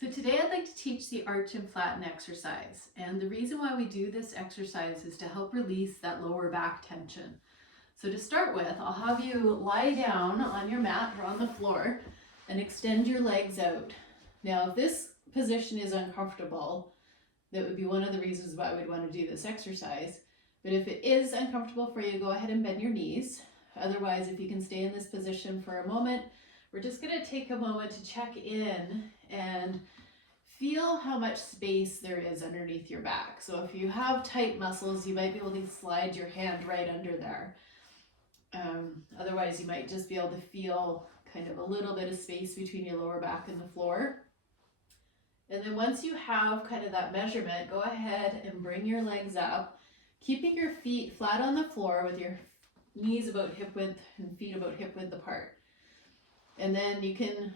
So today I'd like to teach the arch and flatten exercise. And the reason why we do this exercise is to help release that lower back tension. So to start with, I'll have you lie down on your mat or on the floor and extend your legs out. Now, if this position is uncomfortable, that would be one of the reasons why we'd want to do this exercise. But if it is uncomfortable for you, go ahead and bend your knees. Otherwise, if you can stay in this position for a moment, we're just going to take a moment to check in and feel how much space there is underneath your back. So if you have tight muscles, you might be able to slide your hand right under there. Otherwise, you might just be able to feel kind of a little bit of space between your lower back and the floor. And then once you have kind of that measurement, go ahead and bring your legs up, keeping your feet flat on the floor with your knees about hip width and feet about hip width apart. And then you can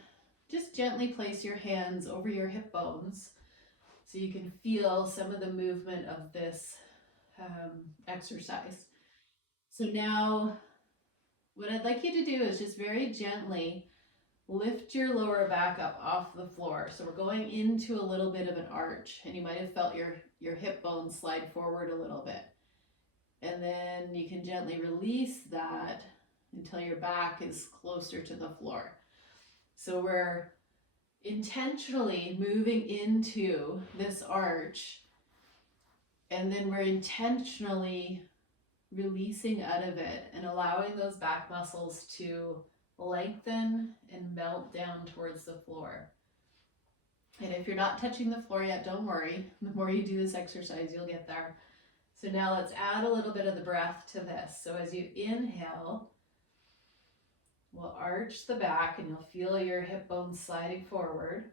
just gently place your hands over your hip bones so you can feel some of the movement of this exercise. So now what I'd like you to do is just very gently lift your lower back up off the floor. So we're going into a little bit of an arch, and you might have felt your hip bones slide forward a little bit. And then you can gently release that until your back is closer to the floor. So we're intentionally moving into this arch, and then we're intentionally releasing out of it and allowing those back muscles to lengthen and melt down towards the floor. And if you're not touching the floor yet, don't worry. The more you do this exercise, you'll get there. So now let's add a little bit of the breath to this. So as you inhale, we'll arch the back and you'll feel your hip bones sliding forward.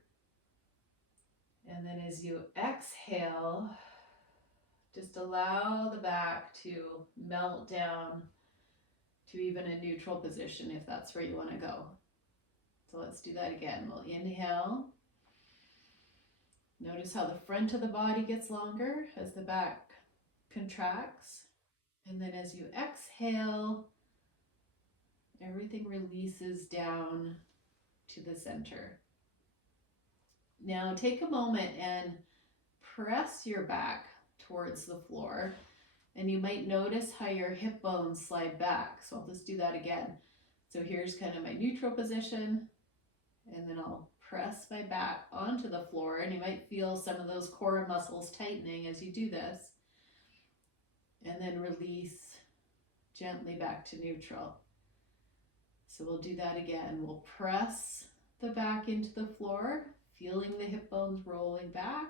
And then as you exhale, just allow the back to melt down to even a neutral position if that's where you want to go. So let's do that again. We'll inhale. Notice how the front of the body gets longer as the back contracts. And then as you exhale, everything releases down to the center. Now take a moment and press your back towards the floor, and you might notice how your hip bones slide back. So I'll just do that again. So here's kind of my neutral position, and then I'll press my back onto the floor, and you might feel some of those core muscles tightening as you do this. And then release gently back to neutral. So we'll do that again. We'll press the back into the floor, feeling the hip bones rolling back.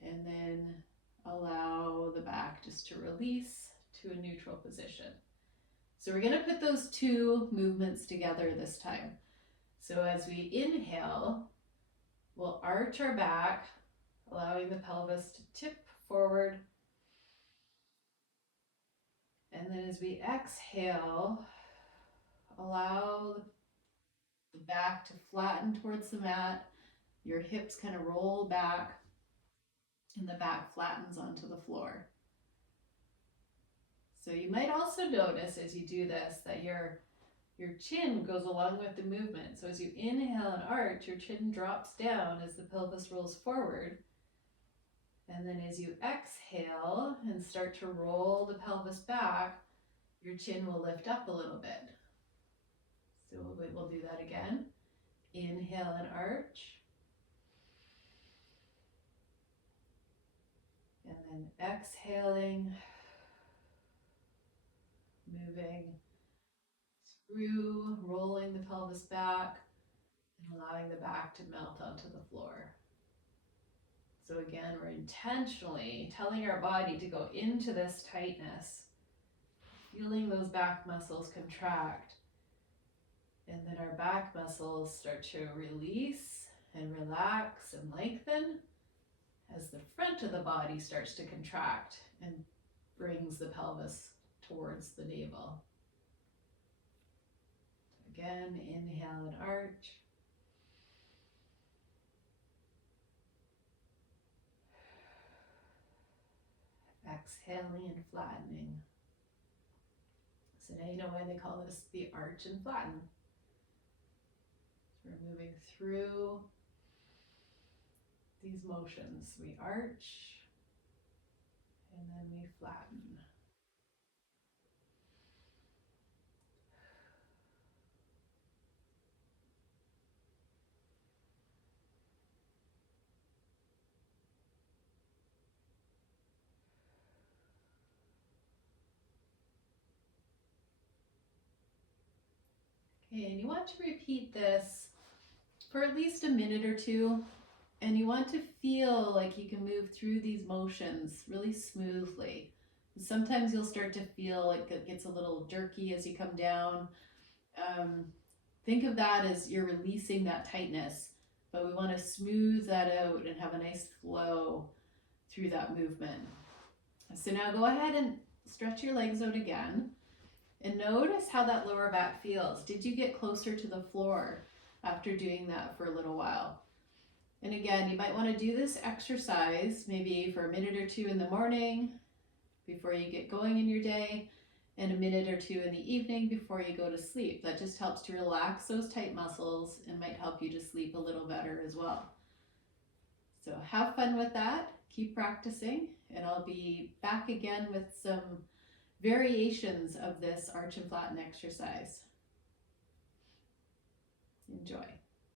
And then allow the back just to release to a neutral position. So we're going to put those two movements together this time. So as we inhale, we'll arch our back, allowing the pelvis to tip forward. And then as we exhale, allow the back to flatten towards the mat. Your hips kind of roll back, and the back flattens onto the floor. So you might also notice as you do this that your chin goes along with the movement. So as you inhale and arch, your chin drops down as the pelvis rolls forward. And then as you exhale and start to roll the pelvis back, your chin will lift up a little bit. So we'll do that again. Inhale and arch. And then exhaling, moving through, rolling the pelvis back, and allowing the back to melt onto the floor. So again, we're intentionally telling our body to go into this tightness, feeling those back muscles contract. And then our back muscles start to release and relax and lengthen as the front of the body starts to contract and brings the pelvis towards the navel. Again, inhale and arch. Exhaling and flattening. So now you know why they call this the arch and flatten. moving through these motions. We arch and then we flatten. Okay, and you want to repeat this for at least a minute or two, and you want to feel like you can move through these motions really smoothly. Sometimes you'll start to feel like it gets a little jerky as you come down. Think of that as you're releasing that tightness, but we want to smooth that out and have a nice flow through that movement. So now go ahead and stretch your legs out again. And notice how that lower back feels. Did you get closer to the floor after doing that for a little while? And again, you might want to do this exercise maybe for a minute or two in the morning before you get going in your day, and a minute or two in the evening before you go to sleep. That just helps to relax those tight muscles and might help you to sleep a little better as well. So have fun with that. Keep practicing, and I'll be back again with some variations of this arch and flatten exercise. Enjoy.